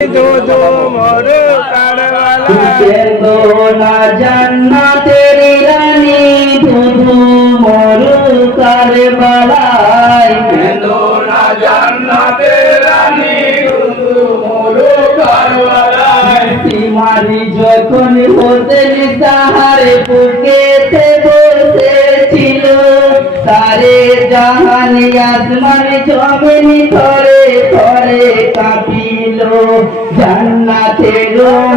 दो दो मोरो दो ना जन्ना तेरी रानी दो दो मोरो कारबालाई दो ना जन्ना तेरी रानी दो दो मोरो कारबालाई तुम्हारी जखन होते सारे पुके জাহান আসমান জমিন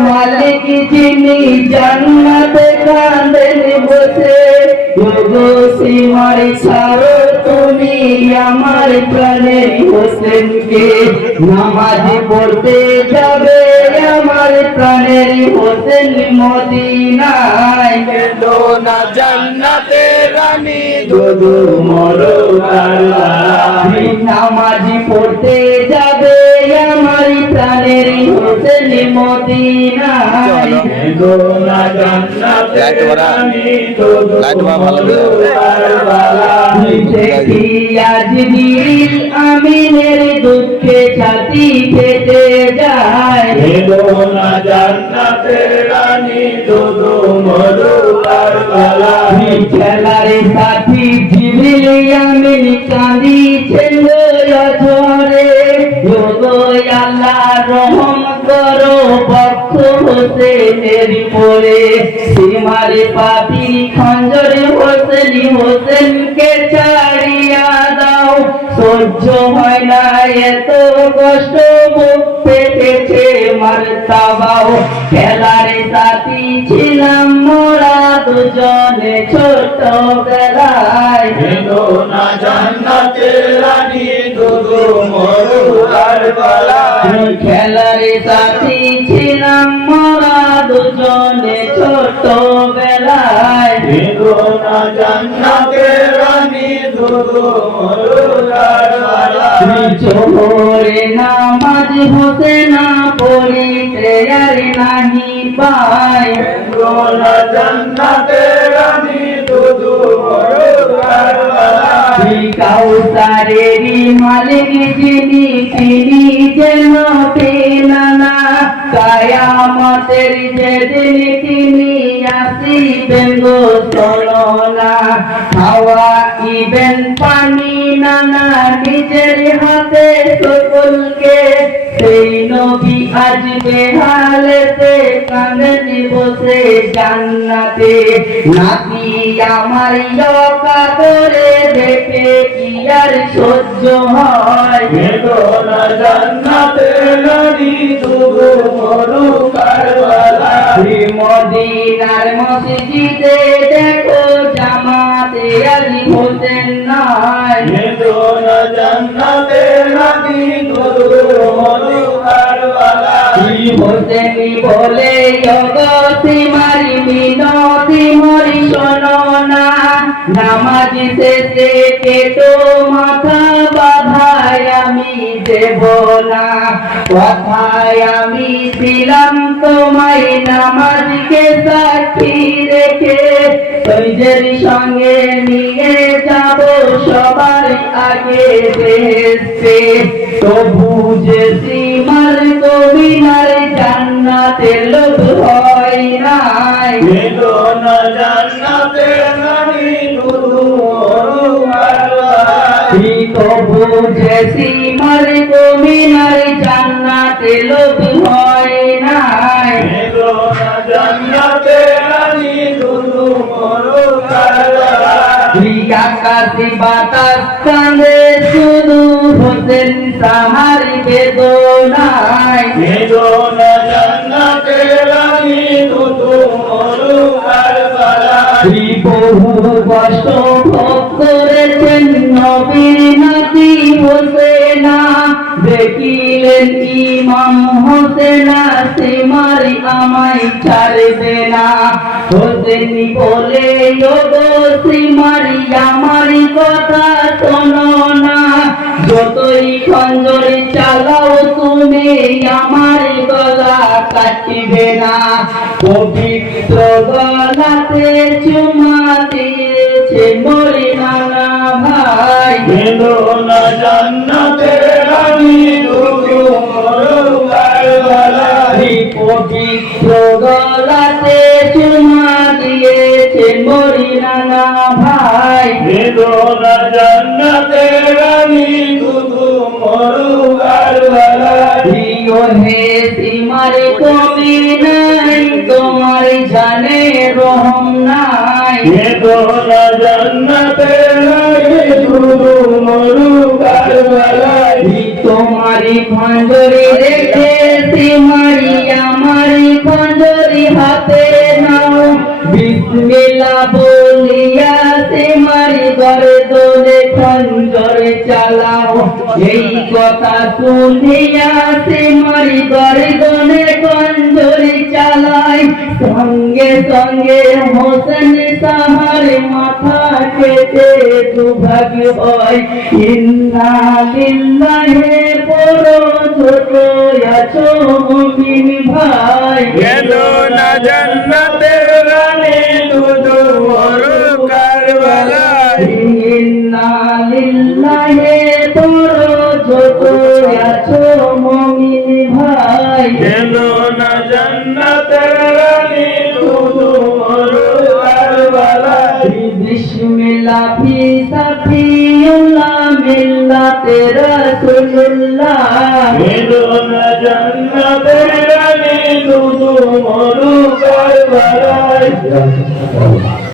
মালিক যিনি জান্নাতে কাঁদেন বসে। গো ছাড়ো তুমি আমার প্রাণের হোসেনকে। নামাজ পড়তে যাবে আমার প্রাণের হোসেন মদিনায়। কেঁদো না রানী দুদু মরো নামাজ পড়তে যাবে আমার প্রাণের হোসেন লাইট। লাইট ভালো আমিনের দুঃখে ছাতি ফেটে যায়। কেঁদো না জান্নাতে রানী সাথী জিবিল আমিন কাঁদিছেন ঝরে। আল্লাহ রহম করো পক্ষ হোসেনের পড়ে সীমারে পাপি খঞ্জর হোসেন, হোসেনকে ছাড়িয়া দাও সহ্য হয় না এত কষ্ট মুখ পেটেছে মারতাবাও খেলার সাথী ছিলাম মোরা দুজনে ছোট বেলায়। কেঁদো না জান্নাতে রানী শুধু মোর করবালায় খেলার সাথী ছিলাম মোরা দুজনে ছোট বেলায়। কেঁদো না জান্নাতে চোরে নামাজ হতে না পড়িতে আর নাহি পাই না জান্নাতে রানী শুধু কাউসারেরই মালিক যেন নিজের হাতে সকলকে সেই নবী আসবে হালেতে কাঁদেন বসে জান্নাতে। নাতি আমার ইয়কা করে দেখে কি আর সহ্য হয়? কেঁদো না জান্নাতে রানী শুধু মোর করবালায় শ্রী মদিনার মসজিদে দেখো জামাতে আলী হোসেন না নবী গুরু শুধু বালা। শ্রী হোসেনি বলে? জগতি মারি মিনতি মরি শোনো না। নামাজ শেষে কেটো, মাথা বাধায় আমি দেব না। কথায় আমি ছিলাম, তোমায় নামাজকে সাক্ষী রেখে। সৈজের সঙ্গে নিয়ে যাব সবার আগে বেহেস্তে তবু যে সীমার কবিনার জান্নাতের লোক হয় নাই। কেঁদো আকাশি বাতাস কাঁদে শুধু হোসেন তাহার বেদনায়। বেদনা জান্নাতে রানী শুধু মোর করবালায় শ্রী বহু কষ্ট ভোগ করেছেন নবীর নাতি হোসেনা। হোসেনা সীমারি আমায় ছাড়বে না হোসেনি বলে যোগো সীমারি আমার কথা শোনো না। যতই খঞ্জর চালাও, তুমি আমার গলা কাটিবে না। পবিত্র গলাতে চুমা দিয়েছে মরি নানা ভাই। না জান্নাতে রানী হে কবি নাই তোমার জানে রহম নাই। বেদনা জান্নাতের রানী দুধু মরু কারবালায় তোমারি খঞ্জরি রেখে সীমারি আমারি খঞ্জরি হাতে নাও। বিসমিল্লা এই কথা শুনিয়া সীমারি গর্দনে খঞ্জরি চালাই সঙ্গে সঙ্গে হোসেন সাহার মাথা কেটে দুভাগ্য হয়। ইন্না লিল্লাহে বড় ছোট আছো মুমিন ভাই। বেদনা জান্নাতের রানী সাফিউল্লাহ মিল্লাতে রাসূলুল্লাহ জান্নাতের রানী দুধু মরু কারবালায়